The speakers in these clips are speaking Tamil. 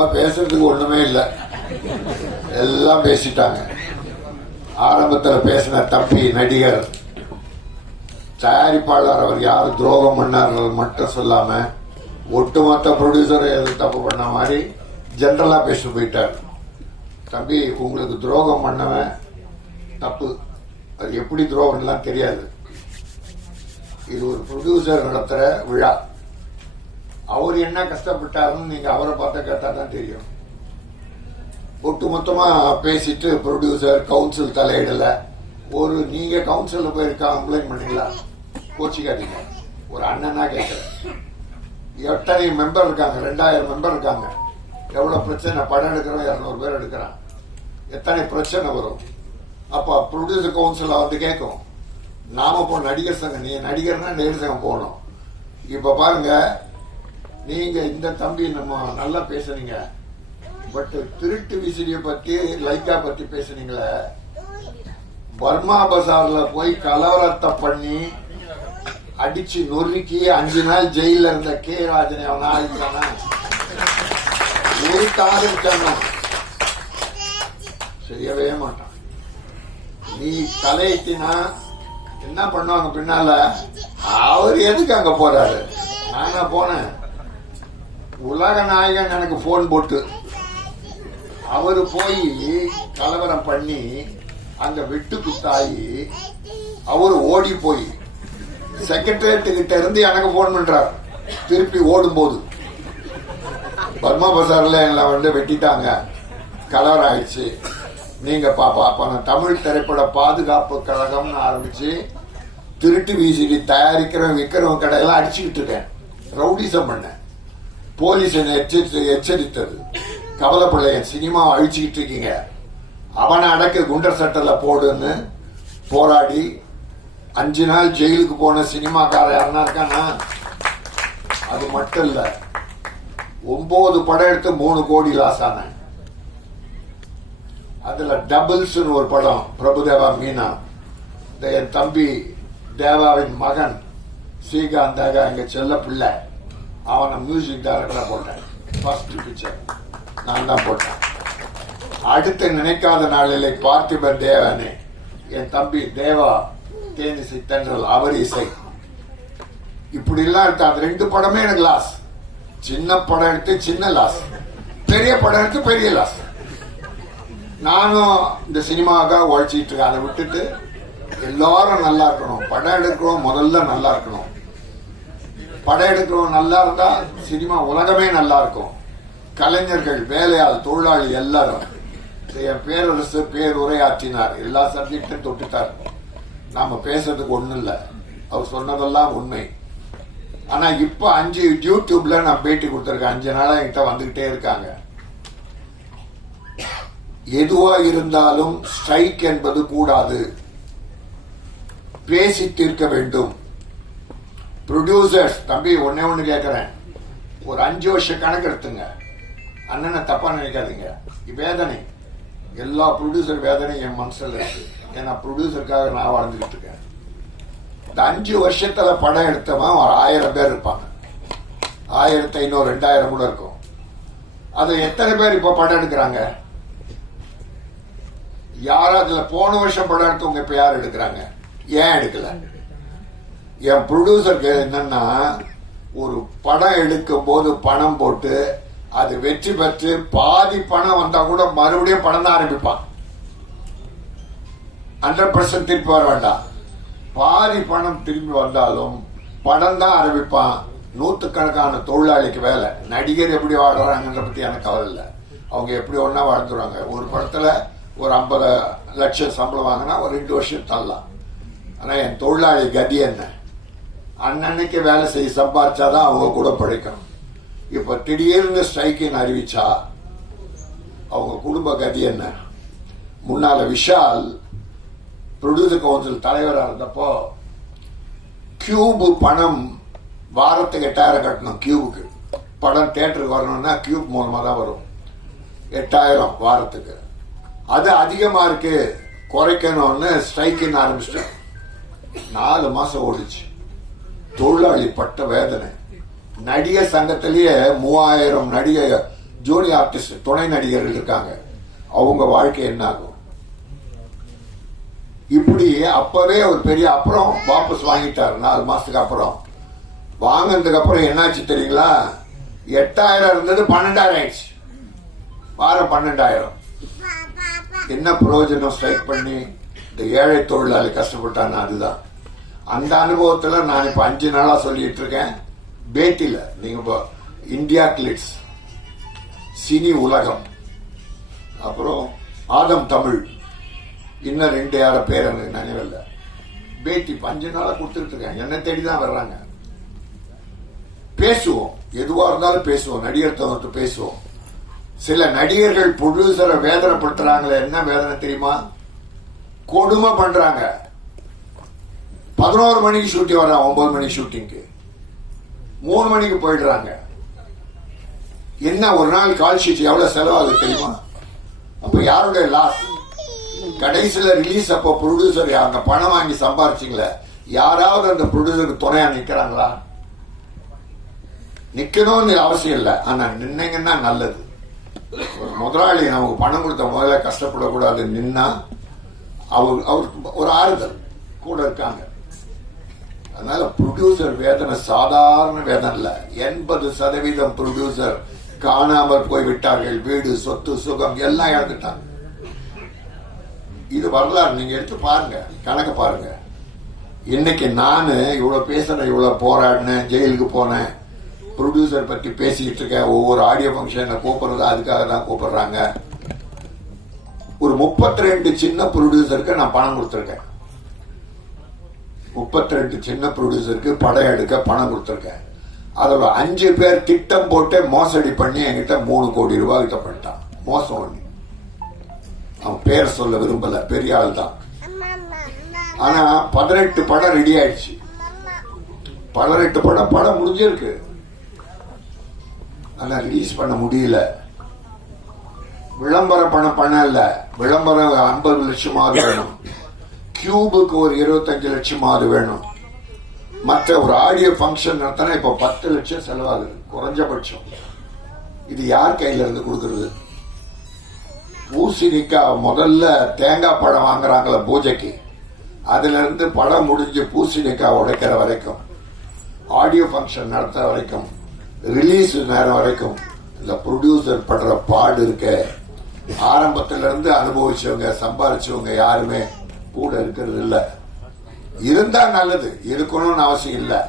நம்ம பேசுறதுக்கு ஒண்ணுமே இல்லை. எல்லாம் பேசிட்டாங்க. ஆரம்பத்தில் பேசின தம்பி நடிகர். தயாரிப்பாளர் அவர் யார் துரோகம் பண்ணார்கள் மட்டும் சொல்லாம ஒட்டுமொத்த ப்ரொடியூசர் எதுவும் தப்பு பண்ண மாதிரி ஜென்ரலா பேசிட்டு போயிட்டார். தம்பி உங்களுக்கு துரோகம் பண்ணவன் தப்பு. அது எப்படி துரோகம்லாம் தெரியாது. இது ஒரு ப்ரொடியூசர் நடத்துற விழா. அவர் என்ன கஷ்டப்பட்டாருன்னு நீங்க அவரை பார்த்து கேட்டா தான் தெரியும். ஒட்டு மொத்தமா பேசிட்டு ப்ரொடியூசர் கவுன்சில் தலையிடல. ஒரு நீங்க கவுன்சில் போயிருக்கா கம்ப்ளைண்ட் பண்ணீங்களா? கோச்சிக்காதீங்க. ஒரு அண்ணனா கேட்கிறேன் எத்தனை மெம்பர் இருக்காங்க? ரெண்டாயிரம் மெம்பர் இருக்காங்க. எவ்வளவு பிரச்சனை? படம் எடுக்கிறோம் இரநூறு பேர் எடுக்கிறான். எத்தனை பிரச்சனை வரும்? அப்ப ப்ரொடியூசர் கவுன்சில் வந்து கேட்கும். நாம போ நடிகர் சங்கம் நீ நடிகர்னா நடிகர் சங்கம் போகணும். இப்ப பாருங்க நீங்க இந்த தம்பி நம்ம நல்லா பேசுனீங்க. பட் திருட்டு விசிறிய பத்தி லைக்கா பத்தி பேசுனீங்களே. பர்மா பசார்ல போய் கலவரத்தை பண்ணி அடிச்சு நொறுக்கி அஞ்சு நாள் ஜெயில இருந்த கே ராஜனை அவன் ஆயிட்டானா ஒரு செய்யவே மாட்டான். நீ தலையிட்டினா என்ன பண்ணுவாங்க பின்னால? அவர் எதுக்கு அங்க போறாரு? நானா போனேன். உலக நாயகன் எனக்கு போன் போட்டு. அவர் போய் கலவரம் பண்ணி அந்த வெட்டு தாயி அவரு ஓடி போய். செக்ரட்டரியேட்டு கிட்ட இருந்து எனக்கு போன் பண்றார். திருப்பி ஓடும் போது பர்மா பசார்ல எங்களை வந்து வெட்டிட்டாங்க. கலவரம் ஆயிடுச்சு. நீங்க பாப்பா அப்ப நான் தமிழ் திரைப்பட பாதுகாப்பு கழகம்னு ஆரம்பிச்சு திருட்டு விசிடி தயாரிக்கிறவன் விற்கிறவன் கடையெல்லாம் அடிச்சுக்கிட்டு இருக்கேன். ரவுடிசம் பண்ணேன். போலீஸ் என்னை எச்சரித்தது. கவலைப்பிள்ளைய சினிமா அழிச்சுக்கிட்டு இருக்கீங்க. அவனை அடக்க குண்டர் சட்டல போடுன்னு போராடி அஞ்சு நாள் ஜெயிலுக்கு போன சினிமாக்கார யாருன்னா இருக்கானா? அது மட்டும் இல்ல ஒன்பது படம் எடுத்து மூணு கோடி லாஸ் ஆனேன். அதுல டபுள்ஸ் ஒரு படம் பிரபுதேவா மீனா. இந்த என் தம்பி தேவாவின் மகன் ஸ்ரீகாந்தாக எங்க செல்ல பிள்ளை. அவனை மியூசிக் டைரக்டரா போட்டேன். ஃபர்ஸ்ட் பிக்சர் நான் தான் போட்டேன். அடுத்து நினைக்காத நாளிலே பார்த்திபன் தேவனே என் தம்பி தேவா தேனிசை தென்றல் அவர் இசை. இப்படி எல்லாம் எடுத்து அந்த ரெண்டு படமே எனக்கு லாஸ் சின்ன படம் எடுத்து சின்ன லாஸ் பெரிய படம் எடுத்து பெரிய லாஸ் நானும் இந்த சினிமாவுக்காக உழைச்சிட்டு இருக்கேன். அதை விட்டுட்டு எல்லாரும் நல்லா இருக்கணும். படம் எடுக்கிறோம் முதல்ல நல்லா இருக்கணும். படம் எடுக்கிறவங்க நல்லா இருந்தா சினிமா உலகமே நல்லா இருக்கும். கலைஞர்கள் வேலையாள் தொழிலாளி எல்லாரும். என் பேரரசு பேருரையாற்றினார் எல்லா சப்ஜெக்டும் தொட்டுட்டார். நாம பேசுறதுக்கு ஒண்ணும் இல்லை. அவர் சொன்னதெல்லாம் உண்மை. ஆனா இப்ப அஞ்சு யூடியூப்ல நான் பேட்டி கொடுத்துருக்கேன். அஞ்சு நாளா என்கிட்ட வந்துகிட்டே இருக்காங்க. எதுவா இருந்தாலும் ஸ்ட்ரைக் என்பது கூடாது. பேசி தீர்க்க வேண்டும். ப்ரொடியூசர்ஸ் தம்பி ஒன்னே ஒண்ணு கேட்கறேன் ஒரு அஞ்சு வருஷ கணக்கு எடுத்துங்க. அண்ணனை தப்பா நினைக்காதீங்க. வேதனை. எல்லா ப்ரொடியூசர் வேதனையும் என் மனசுல இருக்கு. ஏன்னா ப்ரொடியூசருக்காக நான் வாழ்ந்துகிட்டு இருக்கேன். இந்த அஞ்சு வருஷத்துல படம் எடுத்தவன் ஒரு ஆயிரம் பேர் இருப்பாங்க. ஆயிரத்தி ஐநூறு ரெண்டாயிரம் கூட இருக்கும். அது எத்தனை பேர் இப்ப படம் எடுக்கிறாங்க? யார் அதுல போன வருஷம் படம் எடுத்தவங்க இப்ப யார் எடுக்கிறாங்க? ஏன் எடுக்கல? என் ப்ரொடியூசருக்கு என்னன்னா ஒரு படம் எடுக்கும் போது பணம் போட்டு அது வெற்றி பெற்று பாதி பணம் வந்தா கூட மறுபடியும் படம் தான் ஆரம்பிப்பான். ஹண்ட்ரட் பர்சன்ட் திருப்பி வர வேண்டாம். பாதி பணம் திரும்பி வந்தாலும் படம் தான் ஆரம்பிப்பான். நூத்துக்கணக்கான தொழிலாளிக்கு வேலை. நடிகர் எப்படி வாடுறாங்கன்ற பத்தி எனக்கு கவலை இல்லை. அவங்க எப்படி ஒன்னா வாழ்ந்துருவாங்க? ஒரு படத்துல ஒரு ஐம்பது லட்சம் சம்பளம் வாங்கினா ஒரு ரெண்டு வருஷம் தள்ளலாம். ஆனா என் தொழிலாளி கதி என்ன? அன்னன்னைக்கு வேலை செய்ய சம்பாரிச்சாதான் அவங்க கூட பிழைக்கணும் இப்ப திடீர்னு ஸ்ட்ரைக்கின்னு அறிவிச்சா அவங்க குடும்ப கதி என்ன? முன்னால விஷால் ப்ரொடியூசர் கவுன்சில் தலைவராக இருந்தப்போ கியூபு பணம் வாரத்துக்கு எட்டாயிரம் கட்டணும் கியூபுக்கு படம் தேட்டருக்கு வரணும்னா கியூப் மூலமாக தான் வரும். எட்டாயிரம் வாரத்துக்கு. அது அதிகமாக இருக்கு. குறைக்கணும்னு ஸ்ட்ரைக்குன்னு ஆரம்பிச்சிட்டேன் நாலு மாதம் ஓடிச்சு. தொழிலாளி பட்ட வேதனை. நடிகர் சங்கத்திலேயே மூவாயிரம் நடிகை ஜூனியர் ஆர்டிஸ்ட் துணை நடிகர்கள் இருக்காங்க. அவங்க வாழ்க்கை என்ன ஆகும்? இப்படி அப்பவே ஒரு பெரிய அப்புறம் வாபஸ் வாங்கிட்டாரு நாலு மாசத்துக்கு அப்புறம். வாங்கினதுக்கு அப்புறம் என்னாச்சு தெரியுங்களா? எட்டாயிரம் இருந்தது பன்னெண்டாயிரம் ஆயிடுச்சு. வாரம் பன்னெண்டாயிரம். என்ன பிரயோஜனம் ஸ்ட்ரைக் பண்ணி? இந்த ஏழை தொழிலாளி கஷ்டப்பட்டான்னு அதுதான். அந்த அனுபவத்துல நான் இப்ப அஞ்சு நாளா சொல்லிட்டு இருக்கேன் பேட்டில நீங்க இப்போ இந்தியா கிளிட்ஸ் சினி உலகம் அப்புறம் ஆதம் தமிழ் இன்னும் ரெண்டு யார பேர் எனக்கு நினைவில்ல பேட்டி அஞ்சு நாளா கொடுத்துட்டு இருக்கேன் என்ன தேடி தான் வர்றாங்க. பேசுவோம். எதுவா இருந்தாலும் பேசுவோம். நடிகர் தவிர்த்து பேசுவோம். சில நடிகர்கள் ப்ரொடியூசரை வேதனைப்படுத்துறாங்களே என்ன வேதனை தெரியுமா? கொடுமை பண்றாங்க. பதினோரு மணிக்கு ஷூட்டிங் வர்றான் ஒன்பது மணிக்கு ஷூட்டிங்க்கு மூணு மணிக்கு போயிடுறாங்க. என்ன ஒரு நாள் கால் ஷீட் எவ்வளவு செலவாகுது தெரியுமா? அப்ப யாருடைய லாஸ் கடைசியில ரிலீஸ் அப்போ ப்ரொடியூசர் அந்த பணம் வாங்கி சம்பாரிச்சிங்கள. யாராவது அந்த ப்ரொடியூசருக்கு துணையா நிக்கிறாங்களா? நிக்கணும்னு அவசியம் இல்லை. ஆனா நின்னீங்கன்னா நல்லது. ஒரு முதலாளி நமக்கு பணம் கொடுத்த முதல்ல கஷ்டப்படக்கூடாது நின்னா அவர் அவர் ஒரு ஆறுதல். கூட இருக்காங்க. அதனால ப்ரொடியூசர் வேதனை சாதாரண வேதனை இல்ல. எண்பது சதவீதம் ப்ரொடியூசர் காணாமல் போய் விட்டார்கள் வீடு சொத்து சுகம் எல்லாம் இழந்துட்டாங்க. இது வரலாறு. நீங்க எடுத்து பாருங்க. கணக்கு பாருங்க. இன்னைக்கு நானு இவ்வளவு பேசுறேன் இவ்வளவு போராடினேன் ஜெயிலுக்கு போனேன். ப்ரொடியூசர் பற்றி பேசிக்கிட்டு இருக்கேன். ஒவ்வொரு ஆடியோ ஃபங்க்ஷனை கூப்பிடுறது அதுக்காக தான் கூப்பிடுறாங்க. ஒரு 32 ரெண்டு சின்ன ப்ரொடியூசருக்கு நான் பணம் கொடுத்துருக்கேன். 32 ரெண்டு சின்ன ப்ரொடியூசருக்கு படம் எடுக்க பணம் கொடுத்துருக்கேன் அதில் அஞ்சு பேர் திட்டம் போட்டு மோசடி பண்ணி என்கிட்ட மூணு கோடி ரூபாய் கிட்ட பண்ணிட்டான். மோசம் பண்ணி அவன் பேர் சொல்ல விரும்பல. பெரிய ஆள் தான். ஆனா பதினெட்டு படம் ரெடி ஆயிடுச்சு. பதினெட்டு படம் படம் முடிஞ்சிருக்கு. ஆனா ரிலீஸ் பண்ண முடியல. விளம்பர பணம் பண்ணல. விளம்பரம் ஐம்பது லட்சமாவது வேணும். கியூபுக்கு ஒரு இருபத்தஞ்சு லட்சம் ஆறு வேணும். மற்ற ஒரு ஆடியோ ஃபங்க்ஷன் நடத்தினா இப்போ பத்து லட்சம் செலவாகுது. குறைஞ்சபட்சம். இது யார் கையில இருந்து கொடுக்கறது? பூசணிக்காய் முதல்ல தேங்காய் பழம் வாங்குறாங்களே பூஜைக்கு. அதுல இருந்து பழம் முடிஞ்சு பூசணிக்காய் உடைக்கிற வரைக்கும். ஆடியோ ஃபங்க்ஷன் நடத்துற வரைக்கும். ரிலீஸ் நேரம் வரைக்கும். இந்த ப்ரொடியூசர் படுற பாடு இருக்க. ஆரம்பத்துல இருந்து அனுபவிச்சவங்க சம்பாதிச்சவங்க யாருமே கூட இருக்கிறது இல்லை. இருந்தா நல்லது. இருக்கணும்னு அவசியம் இல்லை.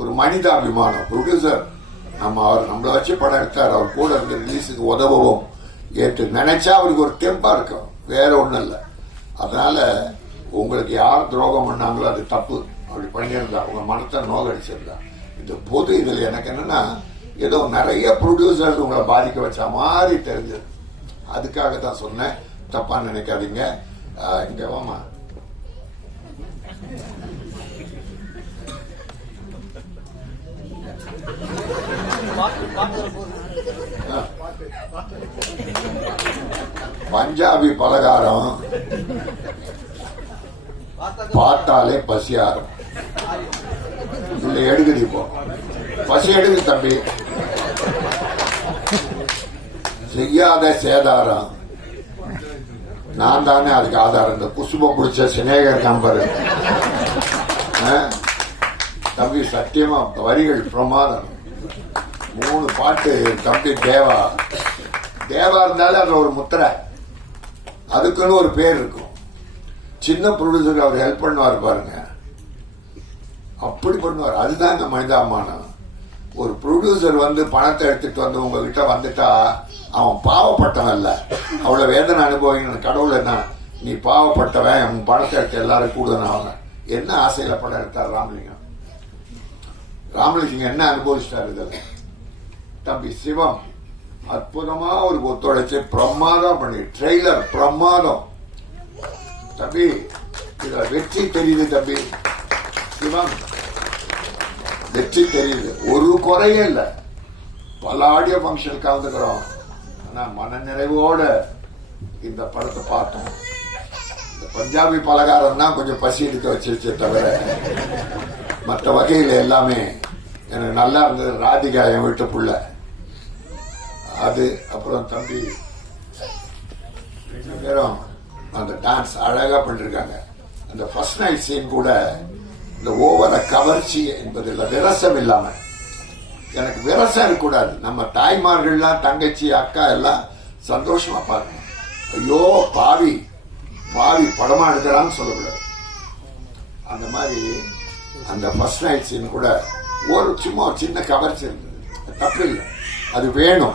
ஒரு மனிதாபிமானம். ப்ரொடியூசர் நம்ம அவர் நம்மளை வச்சு படம் எடுத்தார். அவர் கூட இருந்து ரிலீஸுக்கு உதவுவோம் ஏற்று நினைச்சா அவருக்கு ஒரு தெம்பா இருக்கும். வேற ஒன்றும் இல்லை. அதனால உங்களுக்கு யார் துரோகம் பண்ணாங்களோ அது தப்பு. அப்படி பண்ணியிருந்தா உங்க மனத்தை நோகடிச்சிருந்தா. இந்த பொது இதில் எனக்கு என்னன்னா ஏதோ நிறைய ப்ரொடியூசர்ஸ் உங்களை பாதிக்க வச்ச மாதிரி தெரிஞ்சது. அதுக்காக தான் சொன்னேன். தப்பா நினைக்காதீங்க. இங்கே இங்க வாமா பஞ்சாபி பலகாரம் பார்த்தாலே பசியாரம். இல்ல எடுக்குது இப்போ பசி எடுக்குது தம்பி. செய்யாத சேதாரம். நான் தானே அதுக்கு ஆதாரம். இந்த குசுப பிடிச்ச சினேகர் நம்பர் தம்பி சத்தியமா வரிகள் பிரமாதம். மூணு பாட்டு தம்பி தேவா. தேவா இருந்தாலும் அதில் ஒரு முத்திரை. அதுக்குன்னு ஒரு பேர் இருக்கும். சின்ன ப்ரொடியூசருக்கு அவர் ஹெல்ப் பண்ணுவார் பாருங்க. அப்படி பண்ணுவார். அதுதாங்க மனிதாமானம் ஒரு ப்ரொடியூசர் வந்து பணத்தை எடுத்துட்டு வந்து உங்ககிட்ட வந்துட்டா அவன் பாவப்பட்டவன் இல்லை அவ்வளோ வேதனை அனுபவிக்கணும். கடவுள் என்ன? நீ பாவப்பட்டவன் உன் பணத்தை எடுத்து எல்லாரும் கூடுதல் அவன் என்ன ஆசையில் படம் எடுத்தார் ராமலிங்கம்? ராமலிங்கம் என்ன அனுபவிச்சிட்டாரு இதுல? தம்பி சிவம் அற்புதமா ஒரு ஒத்துழைச்சு பிரமாதம் பண்ணி ட்ரெய்லர் பிரமாதம். தம்பி இதுல வெற்றி தெரியுது தம்பி. சிவம் வெற்றி தெரியுது. ஒரு குறையும் இல்லை. பல ஆடியோ ஃபங்க்ஷன் கலந்துக்கிறோம். ஆனா மன நிறைவோட இந்த படத்தை பார்த்தோம். இந்த பஞ்சாபி பலகாரம் தான் கொஞ்சம் பசி எடுக்க வச்சிருச்சே தவிர மற்ற வகையில் எல்லாமே எனக்கு நல்லா இருந்தது. ராதிகா என் வீட்டு புள்ள. அது அப்புறம் தம்பி. ரெண்டு பேரும் அந்த டான்ஸ் அழகா பண்ணிருக்காங்க. அந்த ஃபர்ஸ்ட் நைட் சீன் கூட இந்த ஓவர கவர்ச்சி என்பதில் விரசம் இல்லாம. எனக்கு விரசம் இருக்கக்கூடாது. நம்ம தாய்மார்கள்லாம் தங்கச்சி அக்கா எல்லாம் சந்தோஷமா பார்க்கணும். ஐயோ பாவி. பாவி படமா எடுக்கிறான்னு சொல்லக்கூடாது. அந்த மாதிரி அந்த ஃபர்ஸ்ட் நைட் சீன் கூட ஒரு சும்மா ஒரு சின்ன கவர்ச்சி இருந்தது தப்பு இல்லை அது வேணும்.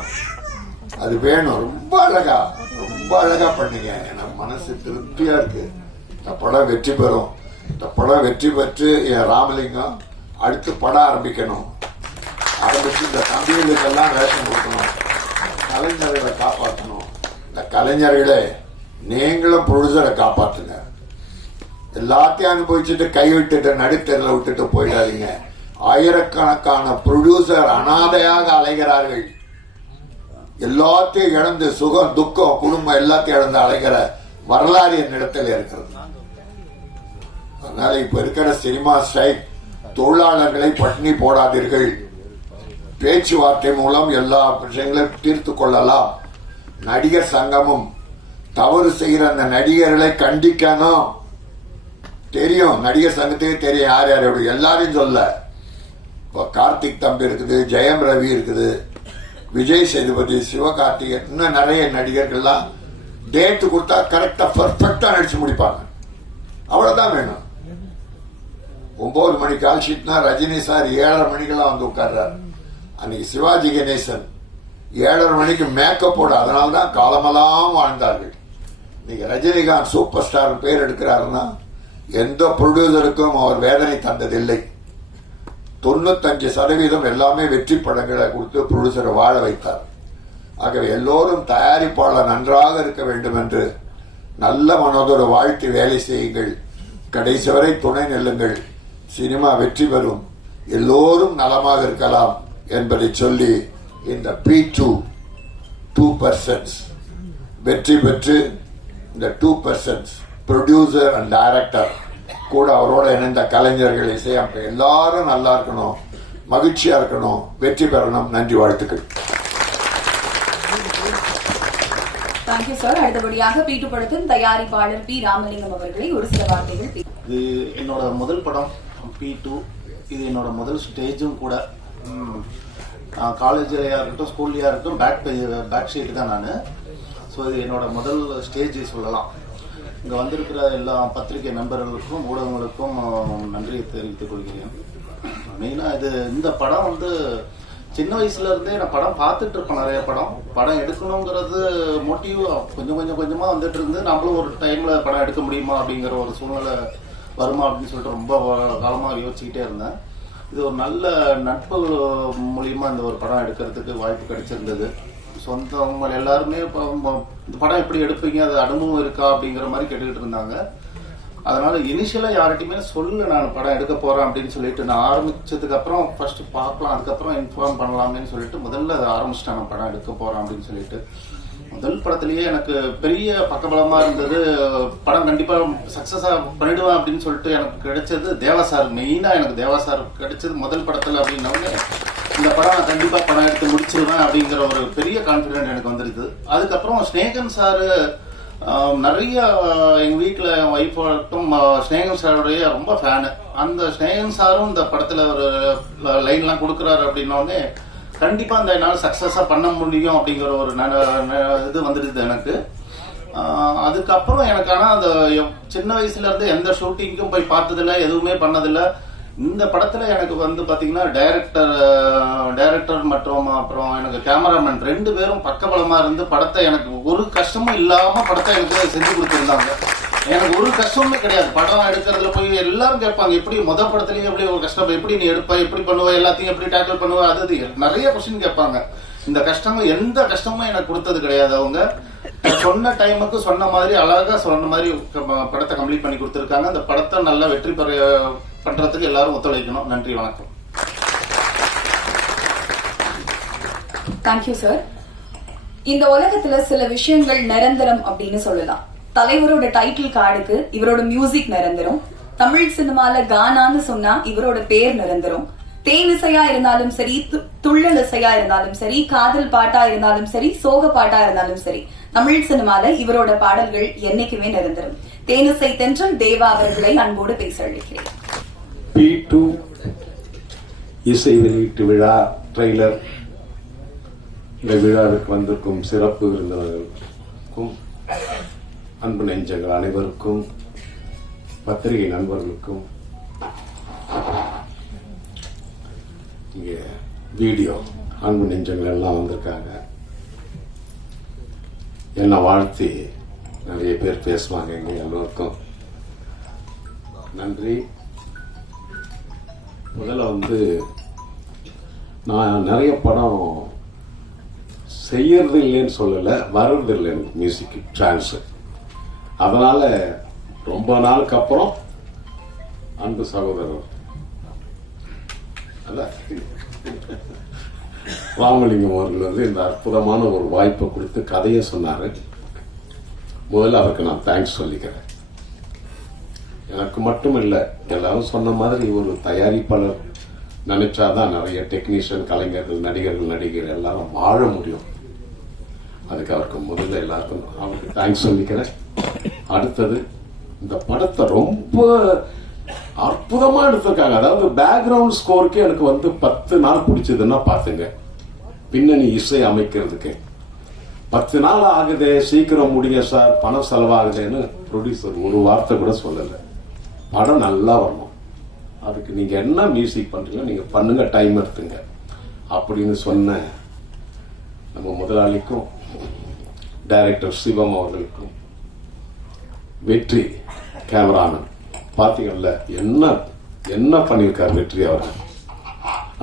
அது வேணும். ரொம்ப அழகா. ரொம்ப அழகா பண்ணீங்க. எனக்கு மனசு திருப்தியா இருக்கு. இந்த படம் வெற்றி பெறும். இந்த படம் வெற்றி பெற்று என் ராமலிங்கம் அடுத்து படம் ஆரம்பிக்கணும். ஆரம்பிச்சு இந்த தம்பிகளுக்கெல்லாம் ரேஷன் கொடுக்கணும். கலைஞர்களை காப்பாற்றணும். இந்த கலைஞர்களே நீங்களும் ப்ரொடியூசரை காப்பாற்றுங்க. எல்லாத்தையும் அனுபவிச்சுட்டு கை விட்டுட்டு நடுத்தரில் விட்டுட்டு போயிடாதீங்க. ஆயிரக்கணக்கான ப்ரொடியூசர் அனாதையாக அலைகிறார்கள். எல்லாத்தையும் இழந்து சுகம் துக்கம் குடும்பம் எல்லாத்தையும் இழந்து அலைகிற வரலாறு என்னிடத்தில் இருக்கிறது. அதனால இப்ப இருக்கிற சினிமா ஸ்ட்ரைக் தொழிலாளர்களை பட்டினி போடாதீர்கள். பேச்சுவார்த்தை மூலம் எல்லா விஷயங்களையும் தீர்த்து கொள்ளலாம். நடிகர் சங்கமும் தவறு செய்கிற அந்த நடிகர்களை கண்டிக்கணும். தெரியும் நடிகர் சங்கத்துக்கு தெரியும் யார் யார். எப்படி எல்லாரையும் சொல்ல. கார்த்திக் தம்பி இருக்குது ஜெயம் ரவி இருக்குது விஜய் சேதுபதி சிவகார்த்திகேயன் இன்னும் நிறைய நடிகர்கள்லாம் டேட்டு கொடுத்தா கரெக்டா பர்ஃபெக்டா நடிச்சு முடிப்பாங்க. அவ்வளவுதான் வேணும். ஒன்பது மணி கால் ஷீட்னா ரஜினி சார் ஏழரை மணிக்கெல்லாம் வந்து உட்கார்றாரு. அன்னைக்கு சிவாஜி கணேசன் ஏழரை மணிக்கு மேக்கப் போட அதனால தான் காலமெல்லாம் வாழ்ந்தார்கள். இன்னைக்கு ரஜினிகாந்த் சூப்பர் ஸ்டார் பேர் எடுக்கிறாருன்னா எந்த ப்ரொடியூசருக்கும் அவர் வேதனை தந்ததில்லை. தொண்ணூத்தஞ்சு சதவீதம் எல்லாமே வெற்றி படங்களை கொடுத்து ப்ரொடியூசரை வாழ வைத்தார். ஆகவே எல்லோரும் தயாரிப்பாளர் நன்றாக இருக்க வேண்டும் என்று நல்ல மனதோடு வாழ்த்து வேலை செய்யுங்கள். கடைசி வரை துணை நெல்லுங்கள். சினிமா வெற்றி பெறும். எல்லோரும் நலமாக இருக்கலாம் என்பதை சொல்லி இந்த பி டூ டூ பர்சன்ஸ் வெற்றி பெற்று இந்த two persons producer and director கூட அவரோட இணைந்த கலைஞர்கள் இசையமைப்பு எல்லாரும் நல்லா இருக்கணும். மகிழ்ச்சியா இருக்கணும். வெற்றி பெறணும். நன்றி வாழ்த்துக்கள். தேங்க்யூ சார் அடுத்தபடியாக பீட்டு படத்தின் தயாரிப்பாளர் பி. ராமலிங்கம் அவர்களை ஒரு சில வார்த்தைகள் இது என்னோட முதல் படம் பி டூ இது என்னோட முதல் ஸ்டேஜும் கூட. காலேஜ்லையா இருக்கட்டும் ஸ்கூல்லையா இருக்கட்டும் பேக் பேக் ஷீட் தான் நான். ஸோ இது என்னோட முதல் ஸ்டேஜ் சொல்லலாம். இங்கே வந்திருக்கிற எல்லா பத்திரிகை நண்பர்களுக்கும் ஊடகங்களுக்கும் நன்றியை தெரிவித்துக் கொள்கிறேன். மெயினாக இது இந்த படம் வந்து சின்ன வயசுல இருந்தே நான் படம் பார்த்துட்டு இருப்பேன் நிறைய படம். படம் எடுக்கணுங்கிறது மோட்டிவ் கொஞ்சம் கொஞ்சம் கொஞ்சமா வந்துட்டு இருந்து நம்மளும் ஒரு டைம்ல படம் எடுக்க முடியுமா அப்படிங்கிற ஒரு சூழ்நிலை வருமா அப்படின்னு சொல்லிட்டு ரொம்ப காலமா யோசிச்சுக்கிட்டே இருந்தேன். இது ஒரு நல்ல நட்பு மூலியமா இந்த ஒரு படம் எடுக்கிறதுக்கு வாய்ப்பு கிடைச்சிருந்தது. சொந்தவங்க எல்லாருமே இப்போ இந்த படம் எப்படி எடுப்பீங்க அது அனுபவம் இருக்கா அப்படிங்கிற மாதிரி கேட்டுக்கிட்டு இருந்தாங்க. அதனால இனிஷியலா யார்கிட்டயுமே சொல்லு நான் படம் எடுக்க போறேன் அப்படின்னு சொல்லிட்டு. நான் ஆரம்பிச்சதுக்கு அப்புறம் ஃபர்ஸ்ட் பார்க்கலாம் அதுக்கப்புறம் இன்ஃபார்ம் பண்ணலாமேன்னு சொல்லிட்டு முதல்ல அதை ஆரம்பிச்சிட்டேன் நான் படம் எடுக்க போறேன் அப்படின்னு சொல்லிட்டு. முதல் படத்திலேயே எனக்கு பெரிய பக்கபலமா இருந்தது படம் கண்டிப்பா சக்சஸா பண்ணிடுவேன் அப்படின்னு சொல்லிட்டு எனக்கு கிடைச்சது தேவா சார். மெயினா எனக்கு தேவா சார் கிடைச்சது முதல் படத்துல அப்படின்னோடனே இந்த படம் நான் கண்டிப்பா படம் எடுத்து முடிச்சிருவேன் அப்படிங்கிற ஒரு பெரிய கான்பிடன்ட் எனக்கு வந்திருக்கு அதுக்கப்புறம் ஸ்னேகன் சார் நிறைய ஆஹ் எங்க வீட்டுல என் ஒய்ஃப் ஸ்னேகன் சாருடைய ரொம்ப ஃபேனு அந்த ஸ்னேகன் சாரும் இந்த படத்துல ஒரு லைன்லாம் கொடுக்குறாரு அப்படின்னோடனே கண்டிப்பா அந்த என்னால் சக்சஸா பண்ண முடியும் அப்படிங்கிற ஒரு ந- ந- இது வந்துடுது எனக்கு. அதுக்கப்புறம் எனக்கு ஆனா அந்த சின்ன வயசுல இருந்து எந்த ஷூட்டிங்க்கும் போய் பார்த்ததில்ல எதுவுமே பண்ணதில்ல. இந்த படத்துல எனக்கு வந்து பாத்தீங்கன்னா டைரக்டர் டைரக்டர் மற்றும் அப்புறம் எனக்கு கேமராமேன் ரெண்டு பேரும் பக்கபலமா இருந்து படத்தை எனக்கு ஒரு கஷ்டமும் இல்லாம படத்தை எனக்கு செஞ்சு கொடுத்துருந்தாங்க. எனக்கு ஒரு கஷ்டமே கிடையாது. படம் எடுக்கிறதுல போய் எல்லாரும் கேட்பாங்க எப்படி முத படத்துலயும் எப்படி ஒரு கஷ்டம்? எப்படி நீ எடுப்ப? எப்படி பண்ணுவ? எல்லாத்தையும் எப்படி டேக்கிள் பண்ணுவ? அது நிறைய கொஸ்டின் கேட்பாங்க. இந்த கஷ்டங்கள் எந்த கஷ்டமும் எனக்கு கொடுத்தது கிடையாது அவங்க. சொன்ன டைமுக்கு சொன்ன மாதிரி அழகா சொன்ன மாதிரி படத்தை கம்ப்ளீட் பண்ணி கொடுத்துருக்காங்க. அந்த படத்தை நல்லா வெற்றி பெற பண்றதுக்கு எல்லாரும் ஒத்துழைக்கணும். நன்றி வணக்கம். தேங்க்யூ சார் இந்த உலகத்துல சில விஷயங்கள் நிரந்தரம் அப்படின்னு சொல்லலாம். தலைவரோட டைட்டில் கார்டுக்கு இவரோட மியூசிக் நிரந்தரம். தமிழ் சினிமால கானான்னு சொன்னா இவரோட பேர் நிரந்தரம். தேனிசையா இருந்தாலும் சரி துள்ளல் இசையா இருந்தாலும் சரி காதல் பாட்டா இருந்தாலும் சரி சோக பாட்டா இருந்தாலும் சரி தமிழ் சினிமால இவரோட பாடல்கள் என்னைக்குமே நிரந்தரம். தேனிசை தென்றல் தேவா அவர்களை அன்போடு பேச அழைக்கிறேன். பி டூ இசை வெளியீட்டு விழா ட்ரெய்லர் இந்த விழாவிற்கு வந்திருக்கும் சிறப்பு விருந்தினர்களுக்கும் அன்பு நெஞ்சங்கள் அனைவருக்கும் பத்திரிகை நண்பர்களுக்கும் இங்கே வீடியோ அன்பு நெஞ்சங்கள் எல்லாம் வந்திருக்காங்க. என்னை வாழ்த்தி நிறைய பேர் பேசுவாங்க எங்கள் எல்லோருக்கும். நன்றி. முதல்ல வந்து நான் நிறைய படம் செய்யறது இல்லைன்னு சொல்லலை வர்றது இல்லை எனக்கு மியூசிக் சான்ஸ் அதனால் ரொம்ப நாளுக்கு அப்புறம் அன்பு சகோதரர். அதான் ராமலிங்கம் அவர்கள் வந்து இந்த அற்புதமான ஒரு வாய்ப்பை கொடுத்து கதையை சொன்னார். முதல்ல அவருக்கு நான் தேங்க்ஸ் சொல்லிக்கிறேன். எனக்கு மட்டும் இல்லை எல்லாரும் சொன்ன மாதிரி ஒரு தயாரிப்பாளர் நினைச்சாதான் நிறைய டெக்னீஷியன் கலைஞர்கள் நடிகர்கள் நடிகர்கள் எல்லாரும் வாழ முடியும். அதுக்கு அவருக்கு முதல்ல எல்லாருக்கும் அவருக்கு தேங்க்ஸ் சொல்லிக்கிறேன். அடுத்தது இந்த படத்தை ரொம்ப அற்புதமா எடுத்திருக்காங்க. அதாவது பேக்ரவுண்ட் ஸ்கோருக்கு எனக்கு வந்து பத்து நாள் பிடிச்சதுன்னா பாத்துங்க. பின்னணி இசை அமைக்கிறதுக்கு. பத்து நாள் ஆகுதே சீக்கிரம் முடிய சார் பணம் செலவாகுதேன்னு ப்ரொடியூசர் ஒரு வார்த்தை கூட சொல்லலை. படம் நல்லா வரணும். அதுக்கு நீங்க என்ன மியூசிக் பண்றீங்களோ நீங்க பண்ணுங்க டைம் எடுத்துங்க. அப்படின்னு சொன்ன நம்ம முதலாளிக்கும் டைரக்டர் சிவம் அவர்களுக்கும் வெற்றி கேமராமேன். பாத்தீங்கல்ல என்ன என்ன பண்ணியிருக்காரு வெற்றி அவர்கள்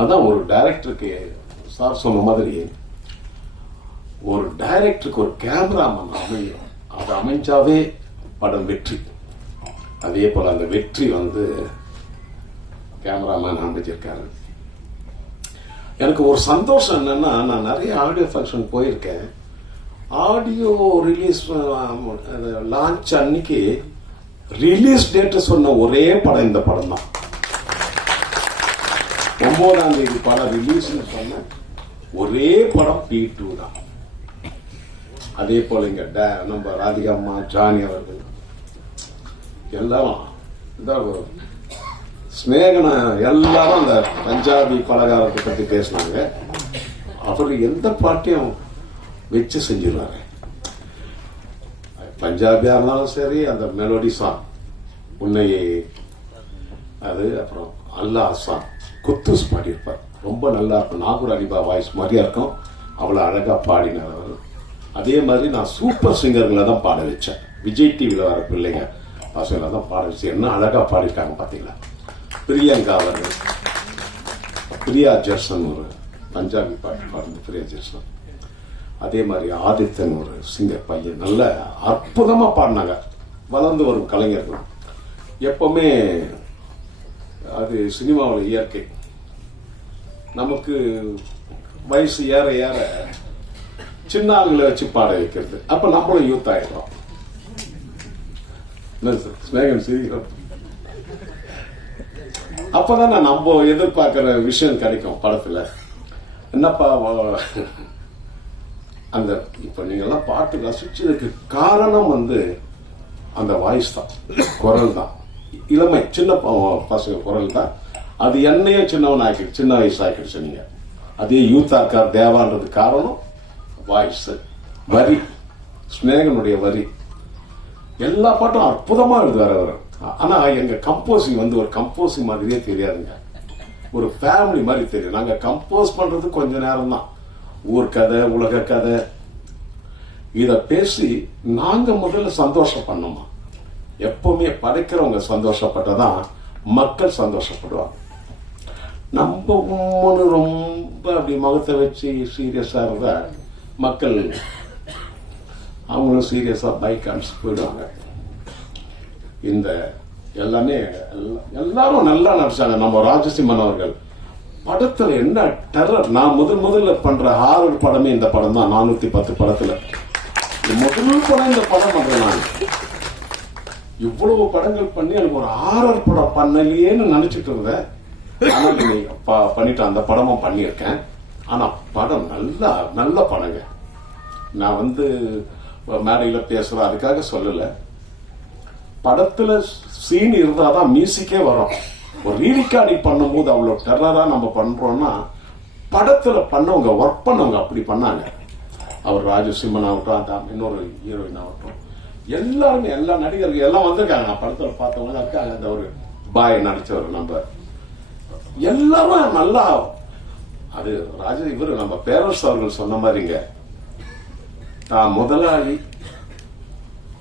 அதான் ஒரு டைரக்டருக்கு சார் சொன்ன மாதிரி ஒரு டைரக்டருக்கு ஒரு கேமராமேன் அமையும். அது அமைஞ்சாவே படம் வெற்றி. அதே போல் அந்த வெற்றி வந்து கேமராமேன் அமைச்சிருக்காரு எனக்கு ஒரு சந்தோஷம் என்னன்னா நான் நிறைய ஆடியோ ஃபங்க்ஷன் போயிருக்கேன். ஆடியோ ரிலீஸ் லான்ச் அன்னைக்கு ரிலீஸ் டேட் சொன்ன ஒரே படம் இந்த படம் தான். ஒன்பதாம் தேதி படம் ரிலீஸ் சொன்ன ஒரே படம் பி டூ தான். அதே போல இங்க டே- நம்ம ராதிகா அம்மா ஜானி அவர்கள் எல்லாம் இதான் ஒரு ஸ்நேகன எல்லாரும் அந்த பஞ்சாபி பலகாரத்தை பத்தி பேசினாங்க. அவர் எந்த பாட்டையும் வச்சு செஞ்சிருவாரு. பஞ்சாபியா இருந்தாலும் சரி அந்த மெலோடி சாங் உன்னையே அது அப்புறம் அல்லா சாங் குத்துஸ் பாடியிருப்பார். ரொம்ப நல்லா இருக்கும். நாகூர் அலிபா வாய்ஸ் மாதிரியா இருக்கும். அவ்வளோ அழகா பாடினார் அவர். அதே மாதிரி நான் சூப்பர் சிங்கர்களை தான் பாட வச்சேன். விஜய் டிவியில் வர பிள்ளைங்க. பசங்களை தான் பாடிச்சு என்ன அழகாக பாடியிருக்காங்க பார்த்தீங்களா? பிரியங்கா அவர்கள். பிரியா ஜெர்சன் ஒரு பஞ்சாபி பாட்டு பாடுறது பிரியா ஜெர்சன். அதே மாதிரி ஆதித்தன் ஒரு சிங்கர் பையன். நல்ல அற்புதமாக பாடினாங்க. வளர்ந்து வரும் கலைஞர்கள். எப்பவுமே அது சினிமாவில் இயற்கை. நமக்கு வயசு ஏற ஏற சின்ன ஆளுங்களை வச்சு பாட வைக்கிறது. அப்போ நம்மளும் யூத் ஆகிடுறோம் என்ன சார் ஸ்நேகன் சிரிக்கிறோம் நம்ம எதிர்பார்க்கிற விஷயம் கிடைக்கும் படத்துல என்னப்பா அந்த இப்ப நீங்க எல்லாம் பாட்டு ரசிச்சதுக்கு காரணம் வந்து அந்த வாய்ஸ் தான் குரல் தான் இளமை சின்ன பசங்க குரல் தான் அது என்னையும் சின்னவன் ஆக்கிடுச்சு சின்ன வயசு ஆக்கிடுச்சு நீங்க அதே யூத் ஆக்கார் தேவான்றது காரணம் வாய்ஸ் வரி ஸ்நேகனுடைய வரி எல்லா பாட்டும் அற்புதமா எழுதுவார் அவர். ஆனா எங்க கம்போசிங் வந்து ஒரு கம்போசிங் மாதிரியே தெரியாதுங்க. ஒரு ஃபேமிலி மாதிரி தெரியும். நாங்க கம்போஸ் பண்றது கொஞ்ச நேரம் தான் ஊர் கதை உலக கதை. இத பேசி நாங்க முதல்ல சந்தோஷம் பண்ணோமா? எப்பவுமே படைக்கிறவங்க சந்தோஷப்பட்டதான் மக்கள் சந்தோஷப்படுவாங்க. நம்ம உம்முன்னு ரொம்ப அப்படி முகத்தை வச்சு சீரியஸா இருந்தா மக்கள் அவங்களும் சீரியஸாக பைக் அனுப்பிச்சு போயிடுவாங்க. இந்த எல்லாமே எல்லாரும் நல்லா நடிச்சாங்க. நம்ம ராஜசிம்மன் அவர்கள். படத்துல என்ன டெரர் நான் முதல் முதல்ல பண்ற ஹாரர் படமே இந்த படம் தான். நானூத்தி பத்து படத்துல. முதல் படம் இந்த படம் பண்றேன் நான். இவ்வளவு படங்கள் பண்ணி எனக்கு ஒரு ஹாரர் படம் பண்ணலையேன்னு நினைச்சிட்டு இருந்தேன். ப- பண்ணிட்டு அந்த படமும் பண்ணியிருக்கேன். ஆனா படம் நல்லா நல்ல படங்க. நான் வந்து மேடையில் பேசுகிறோம் அதுக்காக சொல்லல. படத்துல சீன் இருந்தாதான் மியூசிக்கே வரும். ஒரு ரீரிகார்டிங் பண்ணும்போது அவ்வளவு டெரரா நம்ம பண்றோம்னா படத்துல பண்ணவங்க ஒர்க் பண்ணவங்க அப்படி பண்ணாங்க. அவர் ராஜசிம்மன் ஆகட்டும் அதான் இன்னொரு ஹீரோயின் ஆகட்டும். எல்லாருமே எல்லா நடிகர்கள் எல்லாம் வந்திருக்காங்க. நான் படத்துல பார்த்தவங்க இருக்காங்க. அந்த ஒரு பாய் நடிச்சவர் நம்ம. எல்லாரும் நல்லா அது ராஜ இவர் நம்ம பேரரசு அவர்கள் சொன்ன மாதிரிங்க. தான் முதலாளி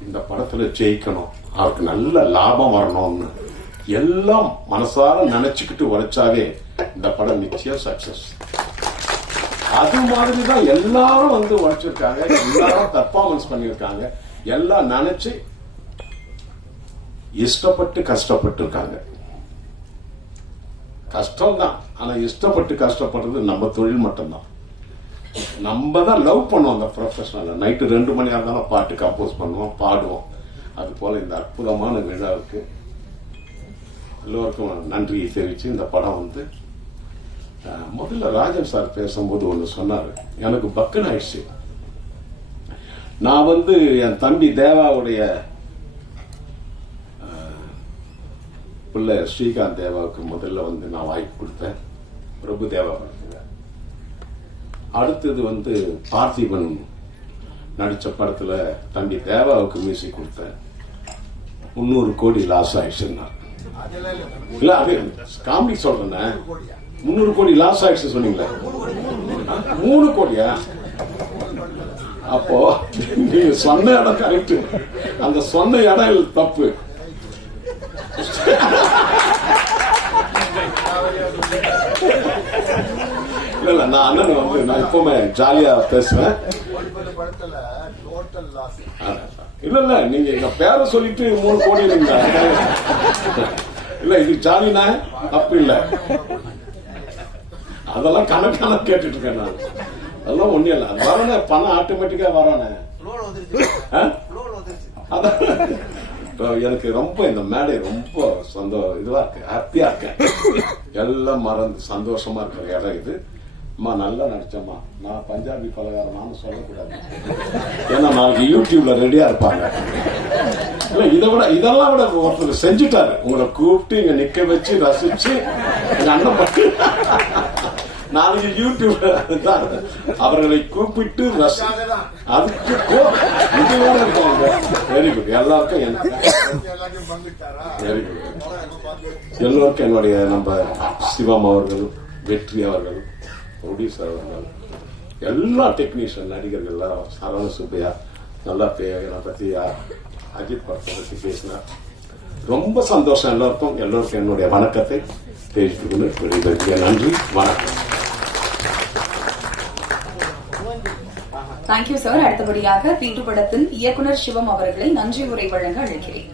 இந்த படத்துல ஜெயிக்கணும். அவருக்கு நல்ல லாபம் வரணும்னு. எல்லாம் மனசார நினைச்சுக்கிட்டு உழைச்சாவே இந்த படம் நிச்சயம் சக்சஸ் அது மாதிரி தான் எல்லாரும் வந்து உழைச்சிருக்காங்க. எல்லாரும் பர்ஃபார்மன்ஸ் பண்ணியிருக்காங்க. எல்லாம் நினைச்சு இஷ்டப்பட்டு கஷ்டப்பட்டு இருக்காங்க கஷ்டம் தான் ஆனா இஷ்டப்பட்டு கஷ்டப்படுறது நம்ம தொழில் மட்டும்தான். நம்ம தான் லவ் பண்ணுவோம் அந்த ப்ரொஃபஷனலை நைட்டு ரெண்டு மணி இருந்தாலும் பாட்டு கம்போஸ் பண்ணுவோம் பாடுவோம். அது போல் இந்த அற்புதமான விழாவுக்கு எல்லோருக்கும் நன்றியை தெரிவித்து இந்த படம் வந்து முதல்ல ராஜன் சார் பேசும்போது ஒன்று சொன்னார். எனக்கு பக்குன்னு ஆயிடுச்சு நான் வந்து என் தம்பி தேவாவுடைய பிள்ளை ஸ்ரீகாந்த் தேவாவுக்கு முதல்ல வந்து நான் வாய்ப்பு கொடுத்தேன். பிரபு தேவா அடுத்தது வந்து பார்த்திபன் நடித்த படத்தில் தம்பி தேவாவுக்கு மியூசிக் கொடுத்தேன். முந்நூறு கோடி லாஸ் ஆயிடுச்சுன்னா. இல்ல அது காமெடி சொல்றேனே. முந்நூறு கோடி லாஸ் ஆயிடுச்சு சொன்னீங்களே. மூணு கோடியா? அப்போ நீங்க சொன்ன இடம் கரெக்ட் அந்த சொன்ன இடம் தப்பு. இல்ல இல்ல நான் அண்ணன் வந்து நான் எப்பவுமே ஜாலியா பேசுவேன். டோட்டல் லாஸ் இல்ல இல்ல நீங்க எங்க பேரை சொல்லிட்டு மூணு கோடி இல்லைங்க இல்ல இது ஜாலினா தப்பு இல்ல. அதெல்லாம் கணக்கான கேட்டுட்டு இருக்கேன் நான். அதெல்லாம் ஒண்ணும் இல்ல. அது பணம் ஆட்டோமேட்டிக்கா வரனே அதான். எனக்கு ரொம்ப இந்த மேடை ரொம்ப சந்தோ இதுவா இருக்கு ஹாப்பியா இருக்கேன் எல்லாம் மறந்து சந்தோஷமா இருக்கிற இடம் இது. அம்மா நல்லா நடிச்சம்மா. நான் பஞ்சாபி பலகாரம் சொல்லக்கூடாது. ஏன்னா நாளைக்கு யூடியூப்ல ரெடியா இருப்பாங்க. இல்ல இதை விட இதெல்லாம் விட ஒருத்தர் செஞ்சுட்டாரு. உங்களை கூப்பிட்டு இங்க நிக்க வச்சு ரசிச்சு எங்க அண்ணன் பண்ணி நாளைக்கு யூடியூப்ல தான். அவர்களை கூப்பிட்டு அதுக்கு இதுவோட இருக்காங்க. வெரி குட் எல்லாருக்கும் வெரி குட் எல்லோருக்கும் என்னுடைய நம்ம சிவம் அவர்களும் வெற்றி அவர்களும் ப்ரொடியூசர் அவர்கள் எல்லா டெக்னீஷியன் நடிகர்கள் எல்லாம் சரவண சுப்பையா நல்லா பே- என்னை அஜித் படத்தை பத்தி பேசினார் ரொம்ப சந்தோஷம் எல்லாருக்கும். எல்லோருக்கும் என்னுடைய வணக்கத்தை தெரிவித்துக்கொண்டு நன்றி வணக்கம். தேங்க்யூ சார் அடுத்தபடியாக தீண்டு படத்தின் இயக்குனர் சிவம் அவர்களை நன்றி உரை வழங்க அழைக்கிறேன்.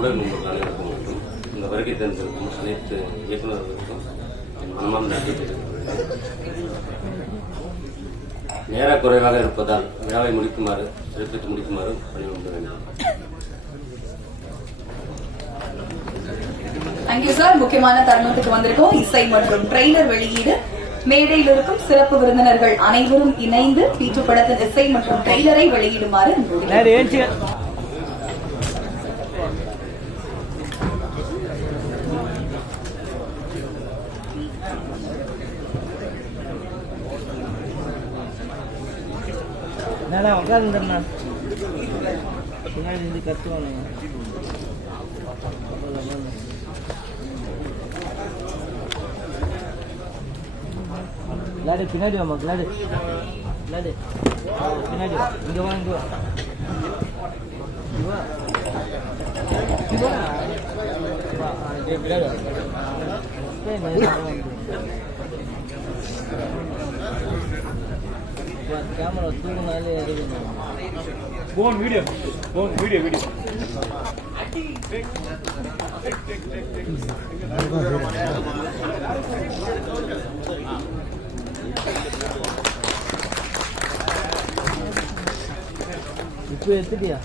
உடல் நண்பர்கள் அனைவருக்கும் வணக்கம் இந்த வருகை தந்திருக்கும் அனைத்து இயக்குநர்களுக்கும் என் மனமார்ந்த நன்றி தெரிவித்துக் நேர குறைவாக இருப்பதால் விழாவை முடிக்குமாறு சிறப்பித்து முடிக்குமாறு பணிபுரிந்து வேண்டும். தேங்க்யூ சார் முக்கியமான தருணத்துக்கு வந்திருக்கோம். இசை மற்றும் ட்ரெய்லர் வெளியீடு. மேடையில் இருக்கும் சிறப்பு விருந்தினர்கள் அனைவரும் இணைந்து பீட்டு படத்தின் இசை மற்றும் ட்ரெய்லரை வெளியிடுமாறு அன்போடு பின்னாடி இருந்து கத்துவானுங்க கிளாடு பின்னாடி வாமா கிளாடு கிளாடு பின்னாடி இங்க வா வா வா பின்னாடி வா. சரி, நான் இங்க வந்து. Camera தூங்கினாலே phone video phone video video இப்போ எடுத்துட்டியா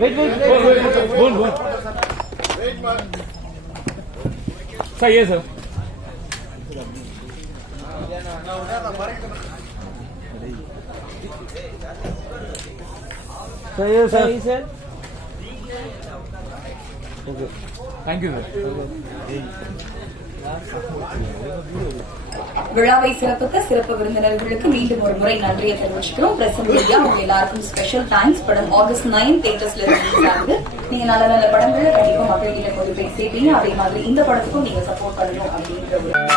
Wait, wait, wait. Go, wait, wait, go on, go on. Sir, yes, sir. Sir, yes, sir. sir. Okay. Thank you, sir. விழாவை சிறப்புக்கு சிறப்பு விருந்தினர்களுக்கு மீண்டும் ஒரு முறை நன்றியை தெரிவிச்சுக்கிறோம். பிரசன்ட் மீடியா உங்க எல்லாருக்கும் ஸ்பெஷல் தேங்க்ஸ் படம் ஆகஸ்ட் நைன் தேட்டர்ஸ்ல இருந்து நீங்க நல்ல நல்ல படங்களை கண்டிப்பா மக்கள் கிட்ட கொண்டு போய் சேர்ப்பீங்க. அதே மாதிரி இந்த படத்துக்கும் நீங்க சப்போர்ட் பண்ணணும் அப்படின்ற ஒரு